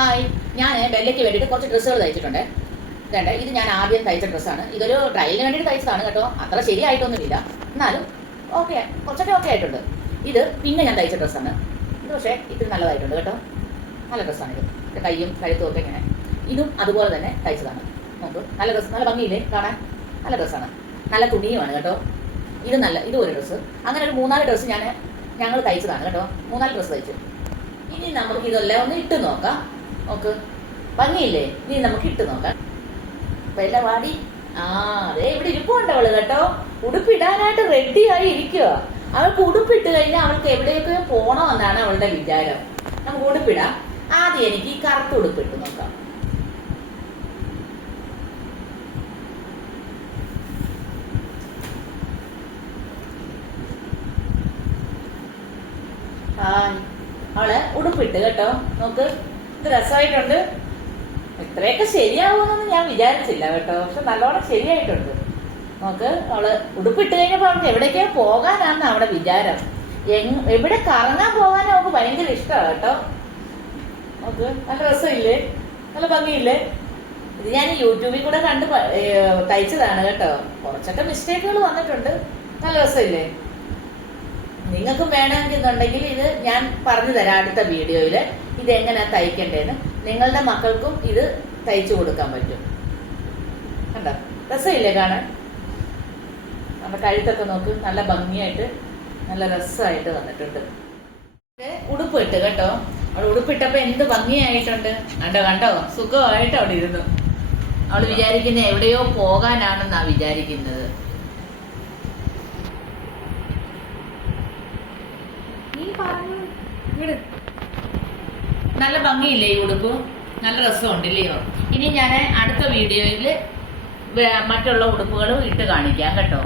Hi, ഞാൻ ബെല്ലയ്ക്ക് വേണ്ടിയിട്ട് കുറച്ച് ഡ്രസ്സുകൾ തയ്ച്ചിട്ടുണ്ട്. ഇതുണ്ട്, ഇത് ഞാൻ ആദ്യം തയ്ച്ച ഡ്രസ്സാണ്. ഇതൊരു ട്രയലിന് വേണ്ടിയിട്ട് തയ്ച്ചതാണ് കേട്ടോ. അത്ര ശരിയായിട്ടൊന്നുമില്ല, എന്നാലും ഓക്കെ, കുറച്ചൊക്കെ ഓക്കെ ആയിട്ടുണ്ട്. ഇത് പിന്നെ ഞാൻ തയ്ച്ച ഡ്രസ്സാണ്. ഇത് പക്ഷേ ഇത്തിരി നല്ലതായിട്ടുണ്ട് കേട്ടോ. നല്ല ഡ്രസ്സാണിത്. കയ്യും കഴുത്തും ഒക്കെ ഇങ്ങനെ. ഇതും അതുപോലെ തന്നെ തയ്ച്ചതാണ്. നോക്ക്, നല്ല ഡ്രസ്സ്, നല്ല ഭംഗിയില്ലേ കാണാൻ? നല്ല ഡ്രസ്സാണ്, നല്ല തുണിയുമാണ് കേട്ടോ. ഇത് ഒരു ഡ്രസ്സ്. അങ്ങനെ ഒരു 3-4 ഡ്രസ്സ് ഞങ്ങൾ തയ്ച്ചതാണ് കേട്ടോ. 3-4 ഡ്രസ്സ് തയ്ച്ചു. ഇനി നമുക്ക് ഇതെല്ലാം ഒന്ന് ഇട്ട് നോക്കാം. നോക്ക്, ഭംഗിയില്ലേ? ഇനി നമുക്ക് ഇട്ട് നോക്കാം. വാടി. അതെ, ഇവിടെ ഇരിപ്പുണ്ട് അവള് കേട്ടോ. ഉടുപ്പിടാനായിട്ട് റെഡി ആയി ഇരിക്കുക. അവൾക്ക് ഉടുപ്പിട്ട് കഴിഞ്ഞാൽ അവൾക്ക് എവിടെയൊക്കെ പോണമെന്നാണ് അവളുടെ വിചാരം. നമുക്ക് ഉടുപ്പിടാം. ആദ്യം എനിക്ക് ഈ കറുത്ത ഉടുപ്പിട്ട് നോക്കാം. അവള് ഉടുപ്പിട്ട് കേട്ടോ. നോക്ക്, ഇത് രസമായിട്ടുണ്ട്. ഇത്രയൊക്കെ ശരിയാവുമെന്നൊന്നും ഞാൻ വിചാരിച്ചില്ല കേട്ടോ. പക്ഷെ നല്ലോണം ശരിയായിട്ടുണ്ട്. നോക്ക്, അവള് ഉടുപ്പിട്ട് കഴിഞ്ഞപ്പോ അവൾക്ക് എവിടേക്കോ പോകാനാണ് അവിടെ വിചാരം. എവിടെ കറങ്ങാൻ പോകാനും അവൾക്ക് ഭയങ്കര ഇഷ്ടമാണ് കേട്ടോ. നോക്ക്, നല്ല രസമില്ലേ? നല്ല ഭംഗിയില്ലേ? ഇത് ഞാൻ യൂട്യൂബിൽ കൂടെ കണ്ട് തയ്ച്ചതാണ് കേട്ടോ. കുറച്ചൊക്കെ മിസ്റ്റേക്കുകൾ വന്നിട്ടുണ്ട്. നല്ല രസമില്ലേ? നിങ്ങൾക്കും വേണമെന്നുണ്ടെങ്കിൽ ഇത് ഞാൻ പറഞ്ഞു തരാം അടുത്ത വീഡിയോയിൽ. ഇത് എങ്ങനെ തയ്ക്കണ്ടേന്ന് നിങ്ങളുടെ മക്കൾക്കും ഇത് തയ്ച്ചു കൊടുക്കാൻ പറ്റും. കണ്ടോ, രസമില്ലേ കാണാൻ? നമ്മുടെ കഴുത്തൊക്കെ നോക്ക്, നല്ല ഭംഗിയായിട്ട് നല്ല രസമായിട്ട് വന്നിട്ടുണ്ട്. ഉടുപ്പ് ഇട്ട് കേട്ടോ. അവൾ ഉടുപ്പിട്ടപ്പോ എന്ത് ഭംഗിയായിട്ടുണ്ട്. കണ്ടോ, സുഖമായിട്ട് അവിടെ ഇരുന്നു. അവൾ വിചാരിക്കുന്നത് എവിടെയോ പോകാനാണെന്നാ വിചാരിക്കുന്നത്. നല്ല ഭംഗിയില്ലേ ഈ ഉടുപ്പ്? നല്ല രസമുണ്ടല്ലയോ? ഇനി ഞാൻ അടുത്ത വീഡിയോയിൽ മറ്റുള്ള ഉടുപ്പുകളും ഇട്ട് കാണിക്കാം കേട്ടോ.